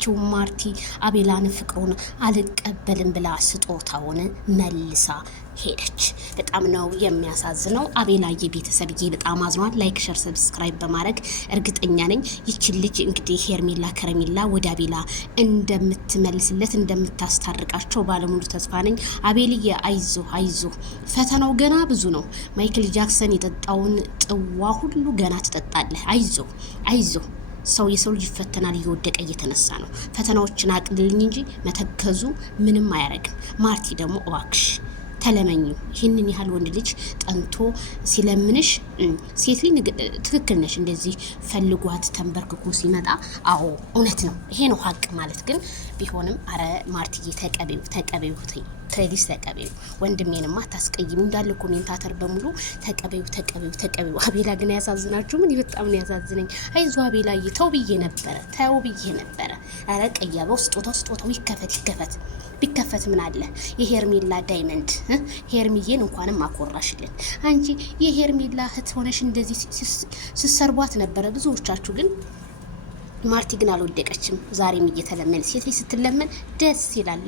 የጠበቀችው ማርቲ አቤላን ፍቅሩን አልቀበልም ብላ ስጦታውን መልሳ ሄደች። በጣም ነው የሚያሳዝነው። አቤላዬ ቤተሰብዬ በጣም አዝኗል። ላይክ ሸር ሰብስክራይብ በማድረግ እርግጠኛ ነኝ ይችን ልጅ እንግዲህ ሄርሜላ ከረሜላ ወደ አቤላ እንደምትመልስለት እንደምታስታርቃቸው ባለሙሉ ተስፋ ነኝ። አቤልዬ አይዞ አይዞ፣ ፈተናው ገና ብዙ ነው። ማይክል ጃክሰን የጠጣውን ጥዋ ሁሉ ገና ትጠጣለህ። አይዞ አይዞ። የሰው ልጅ ይፈተናል፣ እየወደቀ እየተነሳ ነው። ፈተናዎችን አቅልልኝ እንጂ መተከዙ ምንም አያረግም። ማርቲ ደግሞ እባክሽ ተለመኙ። ይህንን ያህል ወንድ ልጅ ጠንቶ ሲለምንሽ ሴት ልጅ ትክክል ነሽ። እንደዚህ ፈልጓት ተንበርክኮ ሲመጣ አዎ እውነት ነው፣ ይሄ ነው ሀቅ ማለት። ግን ቢሆንም አረ ማርትዬ ተቀበዩ ተቀበዩ ትሬዲስ ተቀበዩ። ወንድሜንማ ታስቀይሙ እንዳለ ኮሜንታተር በሙሉ ተቀበዩ ተቀበዩ ተቀበዩ። አቤላ ግን ያሳዝናችሁ። ምን በጣም ነው ያሳዝነኝ። አይዞ አቤላዬ ተው ብዬ ነበረ። አረ ቀያባው ስጦታው ይከፈት ቢከፈት ምን አለ? የሄርሜላ ዳይመንድ ሄርሚዬን እንኳንም አኮራሽልን። አንቺ የሄርሜላ እህት ሆነሽ እንደዚህ ስሰርቧት ነበረ ብዙዎቻችሁ። ግን ማርቲ ግን አልወደቀችም። ዛሬም እየተለመነ ሴት ልጅ ስትለመን ደስ ይላል።